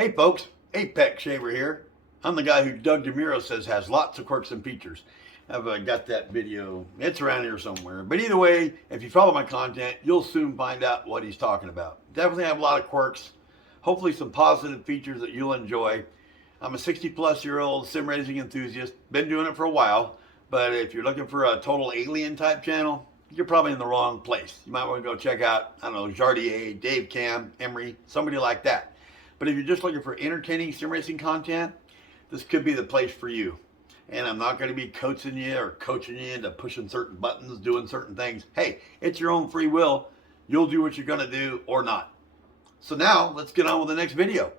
Hey folks, Apex Shaver here. I'm the guy who Doug DeMuro says has lots of quirks and features. I've got that video. It's around here somewhere. But either way, if you follow my content, you'll soon find out what he's talking about. Definitely have a lot of quirks. Hopefully some positive features that you'll enjoy. I'm a 60-plus-year-old sim racing enthusiast. Been doing it for a while. But if you're looking for a total alien type channel, you're probably in the wrong place. You might want to go check out, I don't know, Jardier, Dave Cam, Emery, somebody like that. But if you're just looking for entertaining sim racing content, this could be the place for you. And I'm not going to be coaching you or coaching you into pushing certain buttons, doing certain things. Hey, it's your own free will. You'll do what you're going to do or not. So now let's get on with the next video.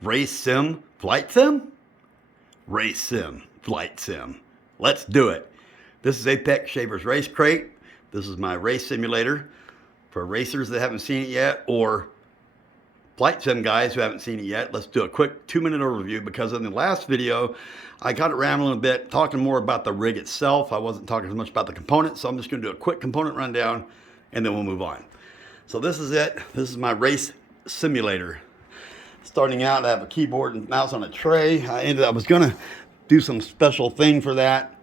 Race sim, flight sim? Race sim, flight sim. Let's do it. This is Apex Shaver's Race Crate. This is my race simulator for racers that haven't seen it yet, or flight sim guys who haven't seen it yet. Let's do a quick 2-minute overview, because in the last video I got it rambling a bit, talking more about the rig itself. I wasn't talking as much about the components, so I'm just going to do a quick component rundown and then we'll move on. So this is it. This is my race simulator. Starting out, I have a keyboard and mouse on a tray. I was going to do some special thing for that,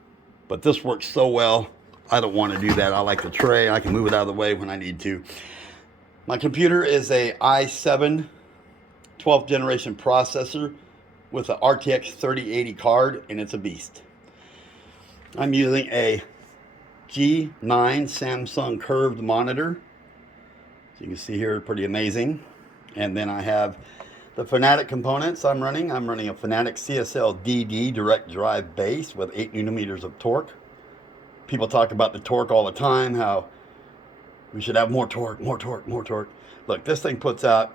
but this works so well, I don't want to do that. I like the tray. I can move it out of the way when I need to. My computer is a i7 12th generation processor with an RTX 3080 card, and it's a beast. I'm using a G9 Samsung curved monitor. So you can see here, pretty amazing. And then I have the Fanatic components I'm running. I'm running a Fanatic CSL DD direct drive base with 8 newton meters of torque. People talk about the torque all the time, how we should have more torque, more torque, more torque. Look, this thing puts out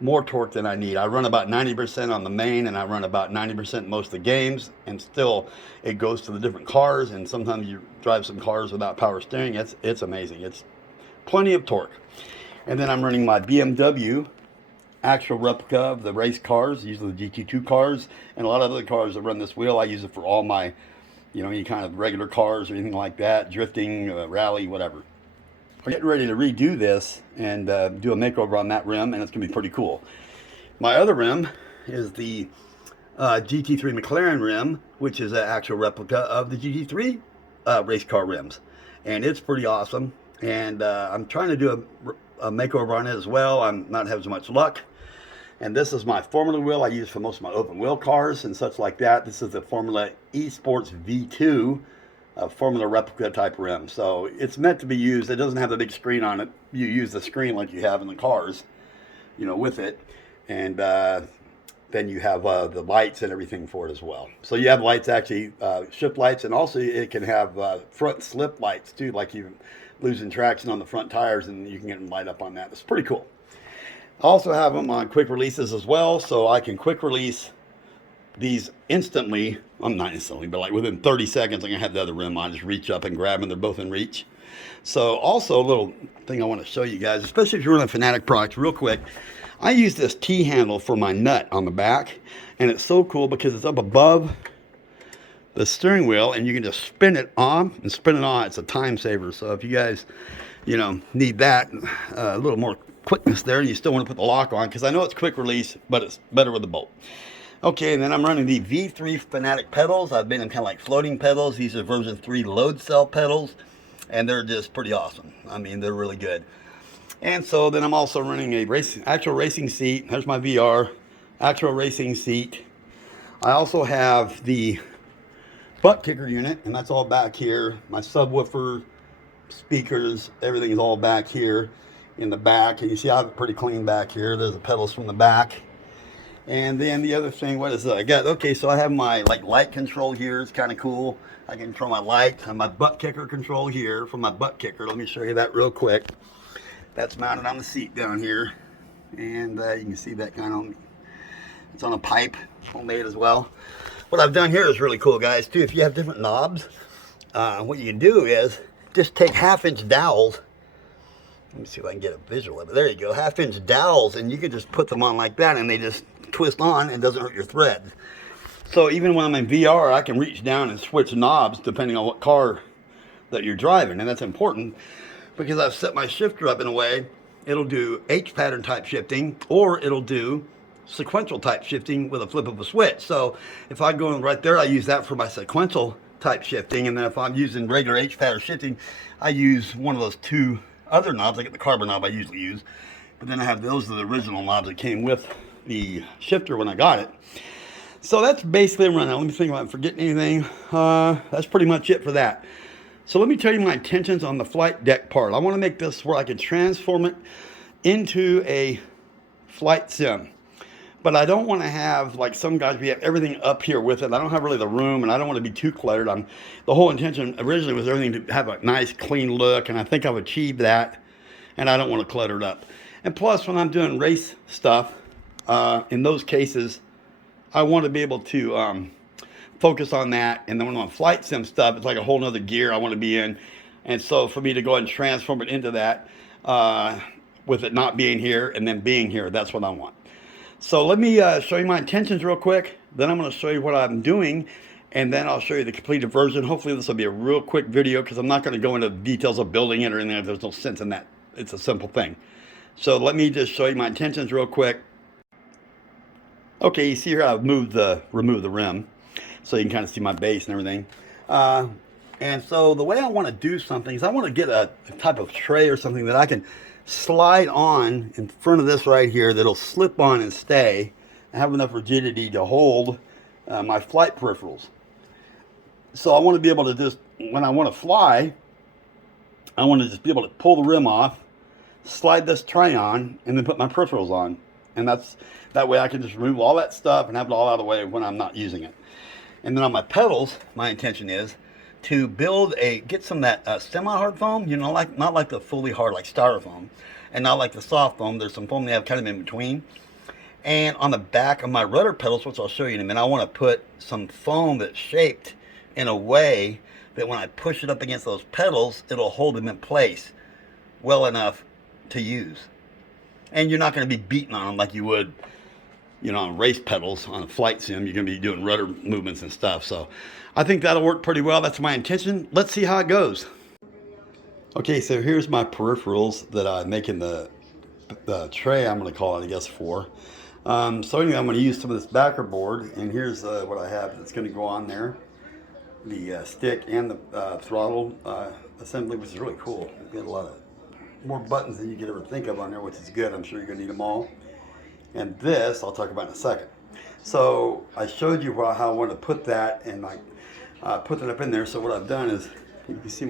more torque than I need. I run about 90% on the main, and I run about 90% most of the games, and still it goes to the different cars, and sometimes you drive some cars without power steering. It's amazing. It's plenty of torque. And then I'm running my BMW actual replica of the race cars, usually the GT2 cars, and a lot of other cars that run this wheel. I use it for all my, any kind of regular cars or anything like that, drifting, rally, whatever. I'm getting ready to redo this and do a makeover on that rim, and it's going to be pretty cool. My other rim is the GT3 McLaren rim, which is an actual replica of the GT3 race car rims, and it's pretty awesome. And I'm trying to do a makeover on it as well. I'm not having as much luck. And this is my Formula wheel I use for most of my open wheel cars and such like that. This is the Formula Esports V2 Formula replica type rim. So it's meant to be used. It doesn't have the big screen on it. You use the screen like you have in the cars, with it. And then you have the lights and everything for it as well. So you have lights, actually, shift lights, and also it can have front slip lights too, like you losing traction on the front tires, and you can get them light up on that. It's pretty cool. I also have them on quick releases as well, so I can quick release these instantly. I'm not instantly, but like within 30 seconds, I'm gonna have the other rim on. Just reach up and grab them. They're both in reach. So also a little thing I want to show you guys, especially if you're running Fanatic products, real quick. I use this T-handle for my nut on the back, and it's so cool because it's up above the steering wheel, and you can just spin it on and spin it on. It's a time saver. So if you guys, need that, a little more quickness there, and you still want to put the lock on, because I know it's quick release, but it's better with the bolt. Okay, and then I'm running the V3 Fanatic pedals. I've been in kind of like floating pedals. These are version 3 load cell pedals, and they're just pretty awesome. I mean, they're really good. And so then I'm also running a actual racing seat. There's my VR, actual racing seat. I also have the butt kicker unit, and that's all back here. My subwoofer, speakers, everything is all back here in the back. And you see I have it pretty clean back here. There's the pedals from the back. And then the other thing, what is that? I got, okay, so I have my light control here. It's kind of cool. I can control my light and my butt kicker control here for my butt kicker. Let me show you that real quick. That's mounted on the seat down here. And you can see that kind of, it's on a pipe, homemade as well. What I've done here is really cool, guys, too. If you have different knobs, what you can do is just take 1/2-inch dowels. Let me see if I can get a visual of it. There you go, 1/2-inch dowels, and you can just put them on like that, and they just twist on and doesn't hurt your threads. So even when I'm in VR, I can reach down and switch knobs depending on what car that you're driving, and that's important because I've set my shifter up in a way it'll do H pattern type shifting, or it'll do sequential type shifting with a flip of a switch. So if I go in right there, I use that for my sequential type shifting. And then if I'm using regular H pattern shifting, I use one of those two other knobs. I get the carbon knob I usually use, but then I have those are the original knobs that came with the shifter when I got it. So that's basically a rundown. Let me think if I'm forgetting anything. That's pretty much it for that. So let me tell you my intentions on the flight deck part. I want to make this where I can transform it into a flight sim. But I don't want to have, like some guys, we have everything up here with it. I don't have really the room, and I don't want to be too cluttered. The whole intention originally was everything to have a nice, clean look, and I think I've achieved that, and I don't want to clutter it up. And plus, when I'm doing race stuff, in those cases, I want to be able to focus on that. And then when I'm on flight sim stuff, it's like a whole nother gear I want to be in. And so for me to go ahead and transform it into that, with it not being here and then being here, that's what I want. So let me show you my intentions real quick. Then I'm going to show you what I'm doing, and then I'll show you the completed version. Hopefully this will be a real quick video, because I'm not going to go into the details of building it or anything. There's no sense in that. It's a simple thing. So let me just show you my intentions real quick. Okay, you see here I've removed the rim, so you can kind of see my base and everything. And so the way I want to do something is I want to get a type of tray or something that I can slide on in front of this right here that'll slip on and stay and have enough rigidity to hold my flight peripherals. So I want to be able to just, when I want to fly, I want to just be able to pull the rim off, slide this tray on, and then put my peripherals on. And that way I can just remove all that stuff and have it all out of the way when I'm not using it. And then on my pedals, my intention is to get some of that semi-hard foam, not like the fully hard like styrofoam, and not like the soft foam. There's some foam they have kind of in between. And on the back of my rudder pedals, which I'll show you in a minute, I want to put some foam that's shaped in a way that when I push it up against those pedals, it'll hold them in place well enough to use. And you're not going to be beating on them like you would, on race pedals on a flight sim. You're going to be doing rudder movements and stuff. So I think that'll work pretty well. That's my intention. Let's see how it goes. Okay, so here's my peripherals that I'm making the tray, I'm going to call it, I guess, for. So anyway, I'm going to use some of this backer board, and here's what I have that's going to go on there. The stick and the throttle assembly, which is really cool. You get a lot of more buttons than you could ever think of on there, which is good. I'm sure you're going to need them all. And this, I'll talk about in a second. So I showed you how I want to put that, and put that up in there. So what I've done is, you can see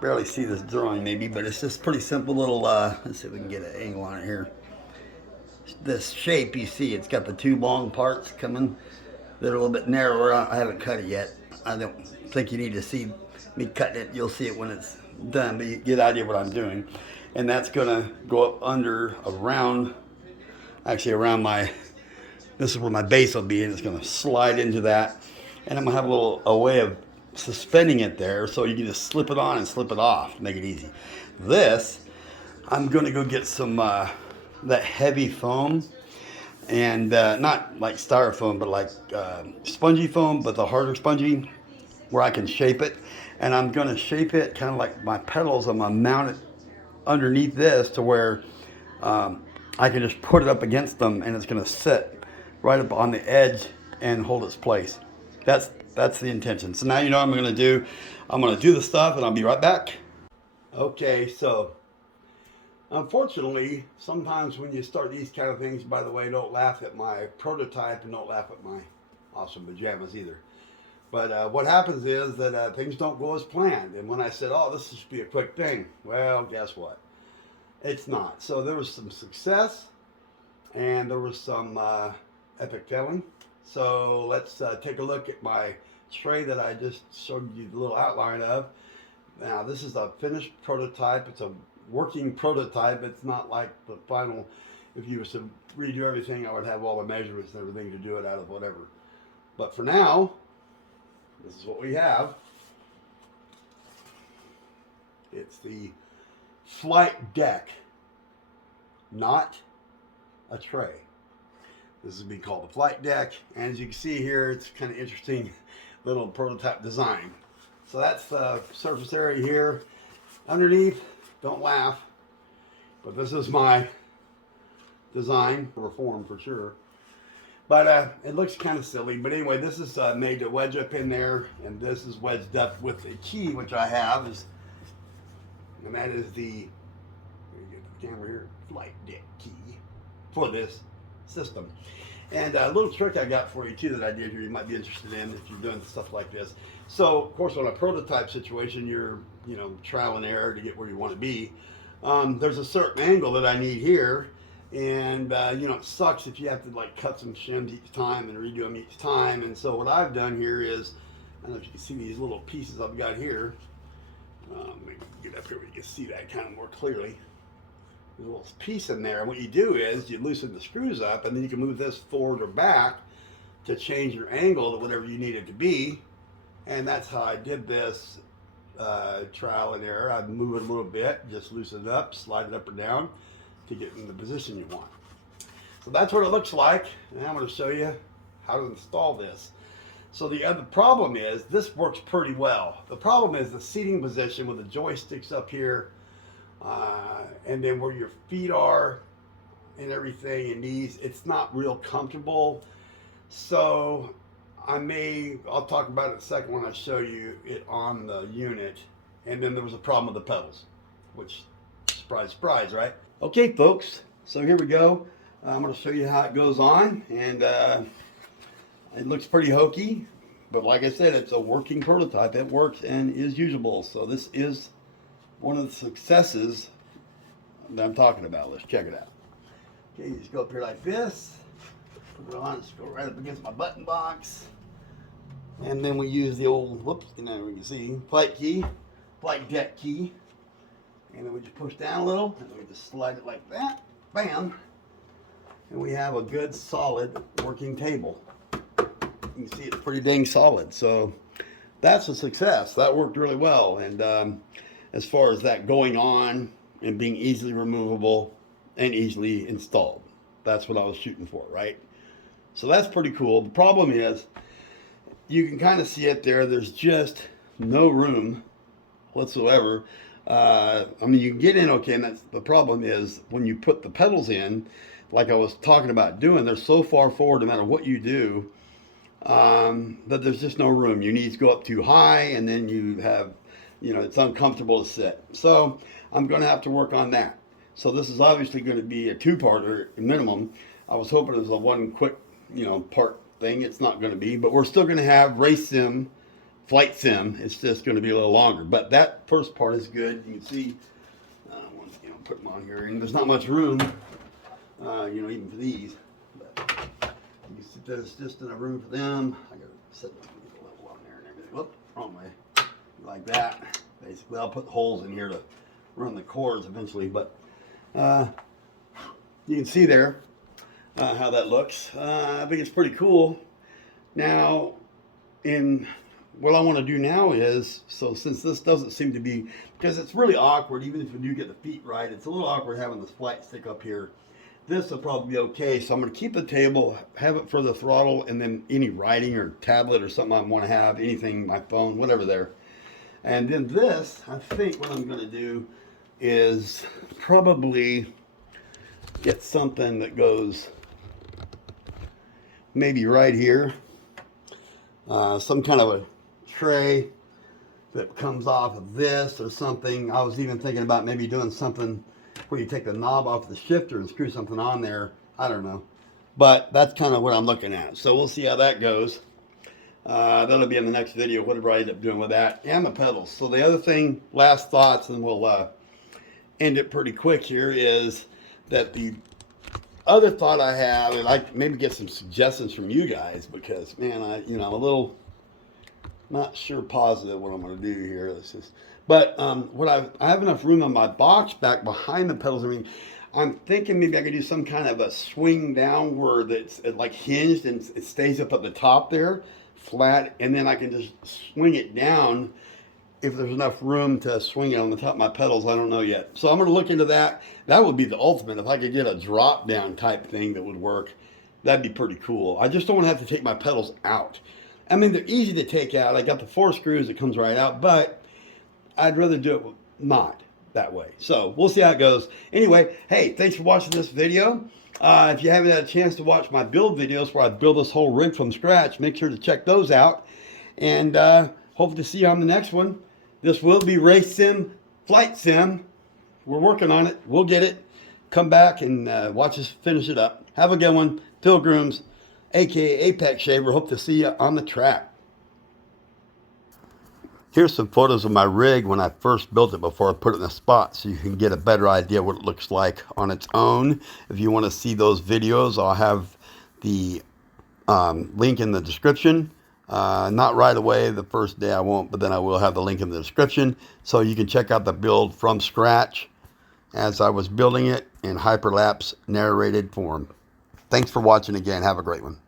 barely see this drawing maybe, but it's just pretty simple little, let's see if we can get an angle on it here. This shape you see, it's got the two long parts coming that are a little bit narrower. I haven't cut it yet. I don't think you need to see me cutting it. You'll see it when it's done, but you get an idea what I'm doing. And that's gonna go up around this is where my base will be, and it's gonna slide into that. And I'm gonna have a way of suspending it there, so you can just slip it on and slip it off, make it easy. This, I'm gonna go get some that heavy foam, and not like styrofoam, but like spongy foam, but the harder spongy, where I can shape it. And I'm gonna shape it kind of like my pedals. I'm gonna mount it underneath this to where I can just put it up against them, and it's gonna sit right up on the edge and hold its place. That's the intention. So now you know what I'm gonna do. I'm gonna do the stuff, and I'll be right back. Okay, so unfortunately, sometimes when you start these kind of things, by the way, don't laugh at my prototype, and don't laugh at my awesome pajamas either. But what happens is that things don't go as planned. And when I said, oh, this should be a quick thing, well, guess what? It's not. So there was some success, and there was some epic failing. So let's take a look at my tray that I just showed you the little outline of. Now, this is a finished prototype. It's a working prototype. It's not like the final. If you were to redo everything, I would have all the measurements and everything to do it out of whatever. But for now, this is what we have. It's the flight deck, not a tray. This is being called the flight deck, and as you can see here, it's kind of interesting little prototype design. So that's the surface area here. Underneath, don't laugh, But this is my design, or form for sure. But it looks kind of silly. But anyway, this is made to wedge up in there, and this is wedged up with a key, which I have, and that is the, let me get the camera here, flight deck key for this system. And a little trick I got for you too that I did here you might be interested in if you're doing stuff like this. So of course on a prototype situation, you're trial and error to get where you want to be. There's a certain angle that I need here. And it sucks if you have to like cut some shims each time and redo them each time. And so what I've done here is, I don't know if you can see these little pieces I've got here. Let me get up here where you can see that kind of more clearly. There's a little piece in there. And what you do is you loosen the screws up, and then you can move this forward or back to change your angle to whatever you need it to be. And that's how I did this trial and error. I'd move it a little bit, just loosen it up, slide it up or down to get in the position you want. So that's what it looks like, and I'm going to show you how to install this. So the other problem is, this works pretty well. The problem is the seating position with the joysticks up here, and then where your feet are and everything, and knees, it's not real comfortable. So I'll talk about it in a second when I show you it on the unit. And then there was a problem with the pedals, which, surprise, surprise, right? Okay, folks, so here we go. I'm going to show you how it goes on, and it looks pretty hokey, but like I said, it's a working prototype. It works and is usable, so this is one of the successes that I'm talking about. Let's check it out. Okay, you just go up here like this, put it on, just go right up against my button box, and then we use the old, whoops, we can see, flight deck key. And then we just push down a little, and then we just slide it like that, bam, and we have a good, solid working table. You can see it's pretty dang solid. So that's a success. That worked really well. And as far as that going on and being easily removable and easily installed, that's what I was shooting for, right? So that's pretty cool. The problem is, you can kind of see it there. There's just no room whatsoever. I mean, you can get in okay, and that's the problem is when you put the pedals in, like I was talking about doing, they're so far forward no matter what you do, that there's just no room. Your knees go up too high, and then you have, it's uncomfortable to sit. So I'm going to have to work on that. So this is obviously going to be a two-parter minimum. I was hoping it was a one quick, part thing. It's not going to be, but we're still going to have race sim, flight sim. It's just going to be a little longer, but that first part is good. You can see, put them on here, and there's not much room, even for these. But you can see there's just enough room for them. I got to set them a level on there and everything. Whoop, wrong way. Like that. Basically, I'll put holes in here to run the cords eventually, but you can see there how that looks. I think it's pretty cool. Now, what I want to do now is, so since this doesn't seem to be, because it's really awkward, even if you do get the feet right, it's a little awkward having the flight stick up here. This will probably be okay. So I'm going to keep the table, have it for the throttle, and then any writing or tablet or something I want to have, anything, my phone, whatever there. And then this, I think what I'm going to do is probably get something that goes maybe right here. Some kind of a tray that comes off of this or something. I was even thinking about maybe doing something where you take the knob off the shifter and screw something on there. I don't know. But that's kind of what I'm looking at. So we'll see how that goes. That'll be in the next video, whatever I end up doing with that, and the pedals. So the other thing, last thoughts, and we'll end it pretty quick here, is that the other thought I have, I'd like to maybe get some suggestions from you guys, because, man, I'm a little not sure positive what I'm going to do here. But I have enough room on my box back behind the pedals. I mean, I'm thinking maybe I could do some kind of a swing downward that's like hinged and it stays up at the top there, flat, and then I can just swing it down if there's enough room to swing it on the top of my pedals. I don't know yet. So I'm going to look into that. That would be the ultimate. If I could get a drop down type thing that would work, that'd be pretty cool. I just don't want to have to take my pedals out. I mean, they're easy to take out. I got the 4 screws that comes right out, but I'd rather do it not. that way. So we'll see how it goes. Anyway, hey, thanks for watching this video. If you haven't had a chance to watch my build videos where I build this whole rig from scratch, make sure to check those out. And hope to see you on the next one. This will be Race Sim, Flight Sim. We're working on it. We'll get it. Come back and watch us finish it up. Have a good one. Pilgrims, aka Apex Shaver. Hope to see you on the track. Here's some photos of my rig when I first built it before I put it in the spot, so you can get a better idea what it looks like on its own. If you want to see those videos, I'll have the link in the description. Not right away, the first day I won't, but then I will have the link in the description, so you can check out the build from scratch as I was building it in hyperlapse narrated form. Thanks for watching again. Have a great one.